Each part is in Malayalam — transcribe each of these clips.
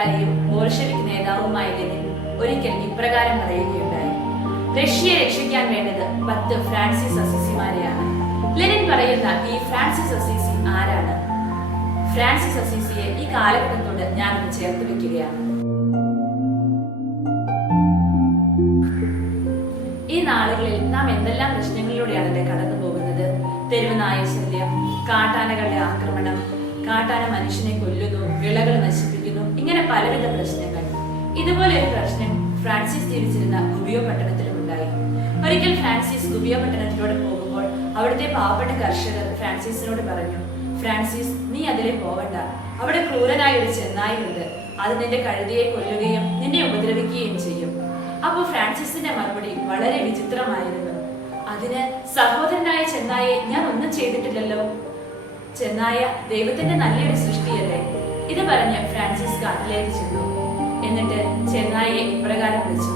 ക്രാന്തകാരിയും ബോൾഷെവിക് നേതാവുമായ ലെനിൻ ഒരിക്കൽ ഇപ്രകാരം പറയുകയുണ്ടായി: റഷ്യയെ രക്ഷിക്കാൻ വേണ്ടത് 10 ഫ്രാൻസിസ് അസീസിമാരെയാണ്. ലെനിൻ പറയുന്ന ഈ ഫ്രാൻസിസ് അസീസി ആരാണ്? ഫ്രാൻസിസ് അസീസിയെ ഈ കാലഘട്ടത്തോട് ഞാനൊന്ന് ചേർത്ത് വെക്കുകയാണ്. ഈ നാളുകളിൽ നാം എന്തെല്ലാം പ്രശ്നങ്ങളിലൂടെയാണ് കടന്നു പോകുന്നത്? തെരുവ് നായ ശല്യം, കാട്ടാനകളുടെ ആക്രമണം, കാട്ടാന മനുഷ്യനെ കൊല്ലുന്നു, വിളകൾ നശിപ്പിക്കുന്നു, ഇങ്ങനെ പലവിധ പ്രശ്നങ്ങൾ. ഇതുപോലെ ഒരു പ്രശ്നം ഫ്രാൻസിസ് ജീവിച്ചിരുന്ന ഗുബിയോ പട്ടണത്തിലും ഉണ്ടായി. ഒരിക്കൽ ഫ്രാൻസിസ് ഗുബിയോ പട്ടണത്തിലൂടെ പോകുമ്പോൾ അവിടുത്തെ പാവപ്പെട്ട കർഷകർ ഫ്രാൻസിസിനോട് പറഞ്ഞു: ഫ്രാൻസിസ്, നീ അതിലെ പോവണ്ട. അവിടെ ക്രൂരനായ ഒരു ചെന്നായുണ്ട്. അത് നിന്റെ കഴുതിയെ കൊല്ലുകയും നിന്നെ ഉപദ്രവിക്കുകയും ചെയ്യും. അപ്പോൾ ഫ്രാൻസിസിന്റെ മറുപടി വളരെ വിചിത്രമായിരുന്നു: അതിന് സഹോദരനായ ചെന്നായെ ഞാൻ ഒന്നും ചെയ്തിട്ടില്ലല്ലോ. ചെന്നായ ദൈവത്തിന്റെ നല്ലൊരു സൃഷ്ടിയല്ലേ. ഇത് പറഞ്ഞ് ഫ്രാൻസിസ് കാട്ടിലേക്ക് ചെന്നു. എന്നിട്ട് ചെന്നായെ ഇപ്രകാരം വിളിച്ചു: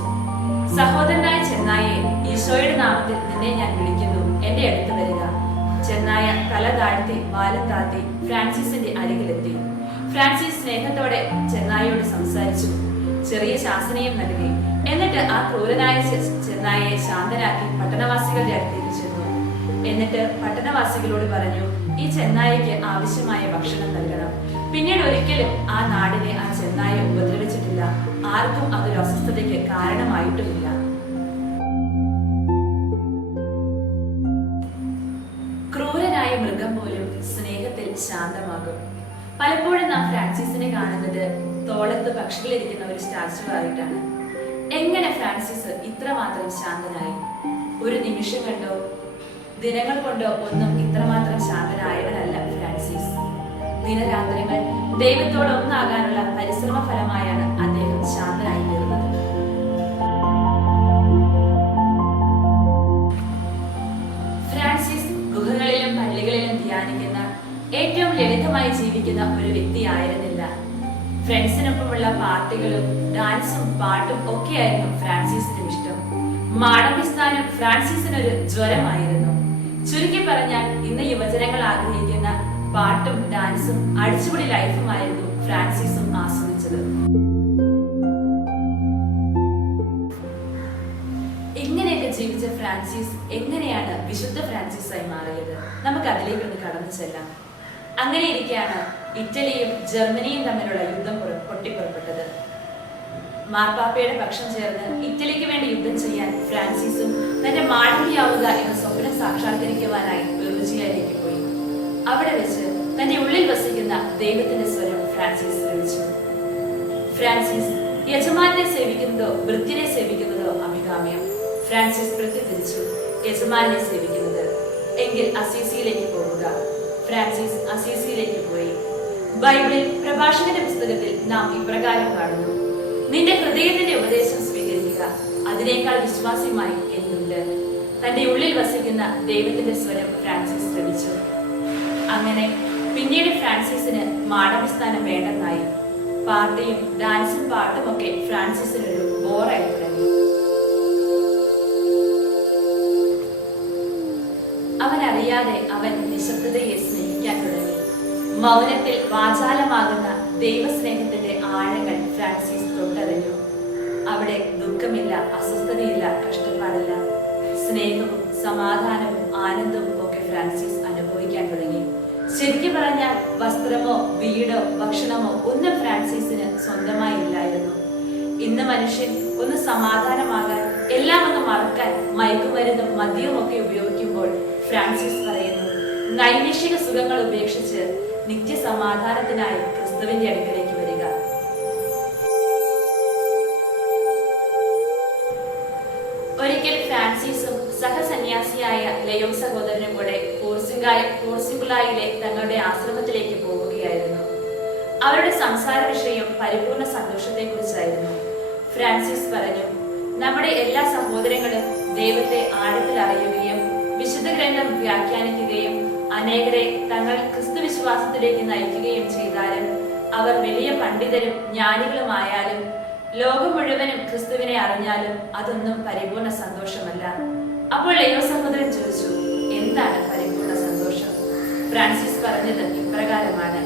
സഹോദരനായ ചെന്നായെ, ഈശോയുടെ നാമത്തിൽ നിന്നെ ഞാൻ വിളിക്കുന്നു, എന്റെ അടുത്ത് വരിക. ചെന്നായ തല താഴ്ത്തി വാലും താഴ്ത്തി ഫ്രാൻസിസിന്റെ അരികിലെത്തി. ഫ്രാൻസിസ് സ്നേഹത്തോടെ ചെന്നായയോട് സംസാരിച്ചു, ചെറിയ ശാസനയും നൽകി. എന്നിട്ട് ആ ക്രൂരനായ ചെന്നായെ ശാന്തനാക്കി പട്ടണവാസികളുടെ അടുത്തേക്ക് ചെന്നു. എന്നിട്ട് പട്ടണവാസികളോട് പറഞ്ഞു: ഈ ചെന്നായയ്ക്ക് ആവശ്യമായ ഭക്ഷണം നൽകണം. പിന്നീട് ഒരിക്കലും ആ നാടിനെ ആ ചെന്നായ ഉപദ്രവിച്ചിട്ടില്ല. ആർക്കും അതൊരു അസ്വസ്ഥതയ്ക്ക് കാരണമായിട്ടുമില്ല. ക്രൂരനായ മൃഗം പോലും സ്നേഹത്തിൽ ശാന്തമാകും. പലപ്പോഴും നാം ഫ്രാൻസിസിനെ കാണുന്നത് തോളത്ത് പക്ഷികളിരിക്കുന്ന ഒരു സ്റ്റാച്ചു ആയിട്ടാണ്. എങ്ങനെ ഫ്രാൻസിസ് ഇത്രമാത്രം ശാന്തനായി? ഒരു നിമിഷം കൊണ്ടോ ദിനങ്ങൾ കൊണ്ടോ ഒന്നും ഇത്രമാത്രം ശാന്തനായവനല്ല ഫ്രാൻസിസ്. ദിനരാത്രങ്ങൾ ദൈവത്തോട് ഒന്നാകാനുള്ള പരിശ്രമ ഫലമായാണ് അദ്ദേഹം ശാന്തനായി തീർന്നത്. ഫ്രാൻസിസ് ഗുഹകളിലും പള്ളികളിലും ധ്യാനിക്കുന്ന, ഏറ്റവും ലളിതമായി ജീവിക്കുന്ന ഒരു വ്യക്തിയായിരുന്നില്ല. ഫ്രണ്ട്സിനൊപ്പമുള്ള പാർട്ടികളും ഡാൻസും പാട്ടും ഒക്കെയായിരുന്നു ഫ്രാൻസിസിന് ഇഷ്ടം. മാടമ്പിസ്ഥാനം ഫ്രാൻസിസിനൊരു ജ്വരമായിരുന്നു. ചുരുക്കി പറഞ്ഞാൽ ഇന്ന് യുവജനങ്ങൾ ആഗ്രഹിക്കുന്ന പാട്ടും ഡാൻസും അടിച്ചുപൊളി ലൈഫുമായിരുന്നു ഫ്രാൻസിസും ആസ്വദിച്ചത്. ഇങ്ങനെയൊക്കെ ജീവിച്ച ഫ്രാൻസിസ് എങ്ങനെയാണ് വിശുദ്ധ ഫ്രാൻസിസായി മാറിയത്? നമുക്ക് അതിലേക്കൊന്ന് കടന്നു ചെല്ലാം. അങ്ങനെ ഇരിക്കെയാണ് ഇറ്റലിയും ജർമ്മനിയും തമ്മിലുള്ള യുദ്ധം പൊട്ടിപ്പുറപ്പെട്ടത്. മാർപ്പാപ്പയുടെ പക്ഷം ചേർന്ന് ഇറ്റലിക്ക് വേണ്ടി യുദ്ധം ചെയ്യാൻ ഫ്രാൻസിസും തന്റെ മാടമ്പിയാവുക എന്ന സ്വപ്നം സാക്ഷാത്കരിക്കുവാനായി പെറുജിയയിലേക്ക് പോയി. അവിടെ വെച്ച് തന്റെ ഉള്ളിൽ വസിക്കുന്ന ദൈവത്തിന്റെ സ്വരം ഫ്രാൻസിസ് വിളിച്ചു. ഫ്രാൻസിസ്, യജമാനെ സേവിക്കുന്നതോ വൃത്തിനെ സേവിക്കുന്നതോ അഭികാമ്യം? ഫ്രാൻസിസ് പ്രത്യുദ്ധരിച്ചു: യജമാനെ സേവിക്കുന്നത്. എങ്കിൽ അസീസിയിലേക്ക് പോവുക. ഫ്രാൻസിസ് അസീസിയിലേക്ക് പോയി. ബൈബിളിൽ പ്രഭാഷകന്റെ പുസ്തകത്തിൽ നാം ഇപ്രകാരം കാണുന്നു: നിന്റെ ഹൃദയത്തിന്റെ ഉപദേശം സ്വീകരിക്കുക, അതിനേക്കാൾ വിശ്വാസ്യമായി എന്നുണ്ട്. തന്റെ ഉള്ളിൽ വസിക്കുന്ന ദൈവത്തിന്റെ സ്വരം ഫ്രാൻസിസ് ശ്രമിച്ചു. അങ്ങനെ പിന്നീട് ഫ്രാൻസിസിന് മാടമ്പിസ്ഥാനം വേണ്ടെന്നായി. പാർട്ടിയും ഡാൻസും പാട്ടും ഒക്കെ ഫ്രാൻസിസിനൊരു ബോറായി തുടങ്ങി. അവനറിയാതെ അവൻ നിശബ്ദതയെ സ്നേഹിക്കാൻ തുടങ്ങി. മൗനത്തിൽ വാചാലമാകുന്ന ദൈവസ്നേഹത്തിന്റെ ആഴങ്ങൾ ഫ്രാൻസിസ് തൊട്ടറിഞ്ഞു. അവിടെ ദുഃഖമില്ല, അസ്വസ്ഥതയില്ല, കഷ്ടപ്പാടില്ല. സ്നേഹവും സമാധാനവും ആനന്ദവും ഒക്കെ ഫ്രാൻസിസ് അനുഭവിക്കാൻ തുടങ്ങി. ശരിക്കു പറഞ്ഞാൽ വസ്ത്രമോ വീടോ ഭക്ഷണമോ ഒന്നും ഫ്രാൻസിസിന് സ്വന്തമായി ഇല്ലായിരുന്നു. ഇന്ന് മനുഷ്യൻ ഒന്ന് സമാധാനമാകാൻ, എല്ലാം ഒന്ന് മറക്കാൻ മയക്കുമരുന്നും മദ്യവും ഒക്കെ ഉപയോഗിക്കുമ്പോൾ ഫ്രാൻസിസ് പറയുന്നു: നൈമിഷിക സുഖങ്ങൾ ഉപേക്ഷിച്ച് നിത്യസമാധാനത്തിനായി ക്രിസ്തുവിന്റെ അടുക്കലേക്ക് വരിക. ഒരിക്കൽ ഫ്രാൻസിസും സഹസന്യാസിയായ ലയോ സഹോദരനും കൂടെ പോർസിംഗുലായിലെ തങ്ങളുടെ ആശ്രമത്തിലേക്ക് പോവുകയായിരുന്നു. അവരുടെ സംസാര വിഷയം പരിപൂർണ സന്തോഷത്തെ കുറിച്ചായിരുന്നു. ഫ്രാൻസിസ് പറഞ്ഞു: നമ്മുടെ എല്ലാ സഹോദരങ്ങളും ദൈവത്തെ ആഴത്തിൽ അറിയുകയും വിശുദ്ധ ഗ്രന്ഥം വ്യാഖ്യാനിക്കുകയും അനേകരെ തങ്ങൾ ക്രിസ്തു വിശ്വാസത്തിലേക്ക് നയിക്കുകയും ചെയ്താലും, അവർ വലിയ പണ്ഡിതരും ജ്ഞാനികളുമായാലും ലോകം മുഴുവനും ക്രിസ്തുവിനെ അറിഞ്ഞാലും അതൊന്നും പരിപൂർണ സന്തോഷമല്ല. അപ്പോൾ ലയോ സഹോദരൻ ചോദിച്ചു: എന്താണ് പരിപൂർണ സന്തോഷം? ഫ്രാൻസിസ് പറഞ്ഞത് ഇപ്രകാരമാണ്: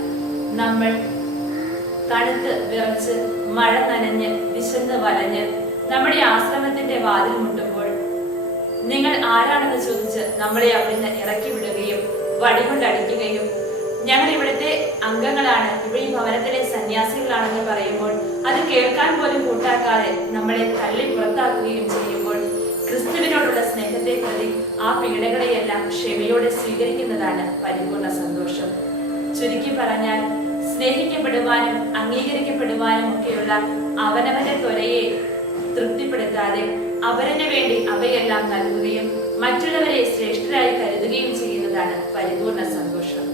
നമ്മൾ തണുത്ത് വിറച്ച് മഴ നനഞ്ഞ് വിശന്ന് വലഞ്ഞ് നമ്മുടെ ആശ്രമത്തിന്റെ വാതിൽ മുട്ടുമ്പോൾ നിങ്ങൾ ആരാണെന്ന് ചോദിച്ച് നമ്മളെ അവിടുന്ന് ഇറക്കി വിടുകയും വടികൊണ്ടടിക്കുകയും ഞങ്ങൾ ഇവിടുത്തെ അംഗങ്ങളാണ്, ഇവിടെ ഈ ഭവനത്തിലെ സന്യാസികളാണെന്ന് പറയുമ്പോൾ അത് കേൾക്കാൻ പോലും കൂട്ടാക്കാതെ നമ്മളെ തള്ളി പുറത്താക്കുകയും ചെയ്യുമ്പോൾ ക്രിസ്തുവിനോടുള്ള സ്നേഹത്തെ പ്രതി ആ പീഡകളെയെല്ലാം ക്ഷമയോടെ സ്വീകരിക്കുന്നതാണ് പരിപൂർണ സന്തോഷം. ചുരുക്കി പറഞ്ഞാൽ, സ്നേഹിക്കപ്പെടുവാനും അംഗീകരിക്കപ്പെടുവാനും ഒക്കെയുള്ള അവനവന്റെ ത്വരയെ തൃപ്തിപ്പെടുത്താതെ അവരന് വേണ്ടി അവയെല്ലാം നൽകുകയും മറ്റുള്ളവരെ ശ്രേഷ്ഠരായി കരുതുകയും ചെയ്യുന്നതാണ് പരിപൂർണ സന്തോഷം.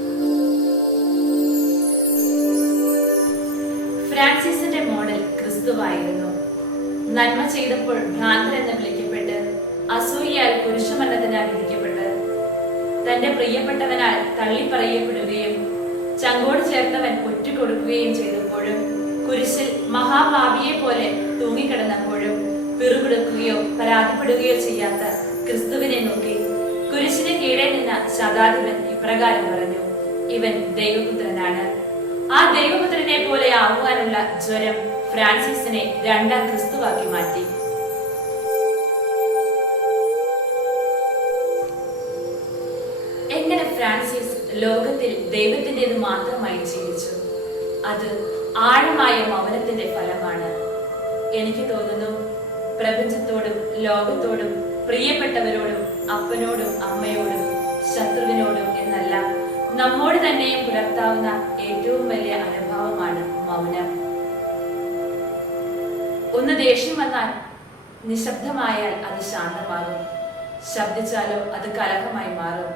ഫ്രാൻസിസിന്റെ മോഡൽ ക്രിസ്തുവായിരുന്നു. നന്മ ചെയ്തപ്പോൾ ഭ്രാന്തൻ എന്ന് വിളിക്കപ്പെട്ട് അസൂയയാൽ പുരുഷമരണത്തിനാൽ വിധിക്കപ്പെട്ട് തന്റെ പ്രിയപ്പെട്ടവനാൽ തള്ളിപ്പറയപ്പെടുകയും ചങ്കോട് ചേർത്തവൻ ഒറ്റുകൊടുക്കുകയും ചെയ്തപ്പോഴും കുരിശിൽ മഹാപാപിയെ പോലെ തൂങ്ങിക്കിടന്നപ്പോഴും പിറുപിടുക്കുകയോ പരാതിപ്പെടുകയോ ചെയ്യാത്ത ക്രിസ്തുവിനെ നോക്കി കുരിശിന് കീഴെ നിന്ന ശതാധിപൻ ഇപ്രകാരം പറഞ്ഞു, ഇവൻ ദൈവപുത്രനാണ്. ആ ദൈവപുത്രനെ പോലെ ആകുവാനുള്ള ജ്വരം ഫ്രാൻസിസിനെ രണ്ടാം ക്രിസ്തുവാക്കി മാറ്റി. എങ്ങനെ ഫ്രാൻസിസ് ലോകത്തിൽ ദൈവത്തിൻ്റെത് മാത്രമായി ജീവിച്ചു? അത് ആഴമായ മൗനത്തിന്റെ ഫലമാണ്. എനിക്ക് തോന്നുന്നു, പ്രപഞ്ചത്തോടും ലോകത്തോടും പ്രിയപ്പെട്ടവരോടും അപ്പനോടും അമ്മയോടും ശത്രുവിനോടും എന്നല്ല, നമ്മോട് തന്നെയും പുലർത്താവുന്ന ഏറ്റവും വലിയ അനുഭവമാണ് മൗനം. ഒന്ന് ദേഷ്യം വന്നാൽ നിശബ്ദമായാൽ അത് ശാന്തമാകും, ശബ്ദിച്ചാലോ അത് കലഹമായി മാറും.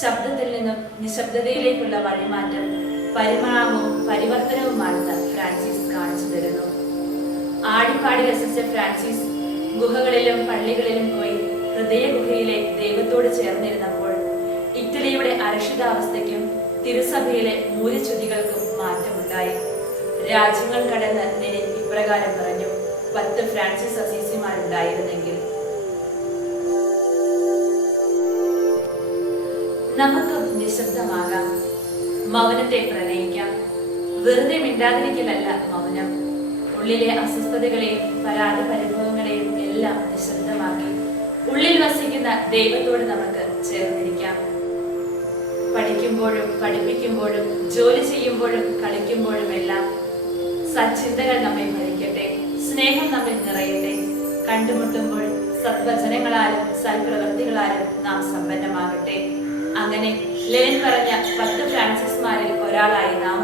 ശബ്ദത്തിൽ നിന്നും നിശബ്ദതയിലേക്കുള്ള വഴിമാറ്റം പരിണാമവും പരിവർത്തനവുമാണെന്ന് ഫ്രാൻസിസ് കാണിച്ചു തരുന്നു. ആടിപ്പാടി രസിച്ച ഫ്രാൻസിസ് ഗുഹകളിലും പള്ളികളിലും പോയി ഹൃദയ ഗുഹയിലെ ദൈവത്തോട് ചേർന്നിരുന്നപ്പോൾ ഇറ്റലിയുടെ അരക്ഷിതാവസ്ഥയ്ക്കും തിരുസഭയിലെ മൂല്യച്യുതികൾക്കും മാറ്റമുണ്ടായി. രാജ്യങ്ങൾ കടന്ന് ലെനിൻ ഇപ്രകാരം പറഞ്ഞു, 10 ഫ്രാൻസിസ് അസീസിമാരുണ്ടായിരുന്നെങ്കിൽ. നമുക്കും നിശബ്ദമാകാം, മൗനത്തെ പ്രണയിക്കാം. വെറുതെ മിണ്ടാതിരിക്കലല്ല മൗനം. ഉള്ളിലെ അസ്വസ്ഥതകളെയും പരാതി പരിഭവങ്ങളെയും എല്ലാം നിശബ്ദമാക്കി ഉള്ളിൽ വസിക്കുന്ന ദൈവത്തോട് നമുക്ക് ചേർന്നിരിക്കാം. പഠിക്കുമ്പോഴും പഠിപ്പിക്കുമ്പോഴും ജോലി ചെയ്യുമ്പോഴും കളിക്കുമ്പോഴും എല്ലാം സച്ചിന്തകൾ നമ്മെ ഭരിക്കട്ടെ, സ്നേഹം നമ്മിൽ നിറയട്ടെ. കണ്ടുമുട്ടുമ്പോൾ സദ്വചനങ്ങളാലും സൽപ്രവൃത്തികളാലും നാം സമ്പന്നമാകട്ടെ. അങ്ങനെ ലെനിൻ പറഞ്ഞ 10 ഫ്രാൻസിസ്മാരിൽ ഒരാളായി നാം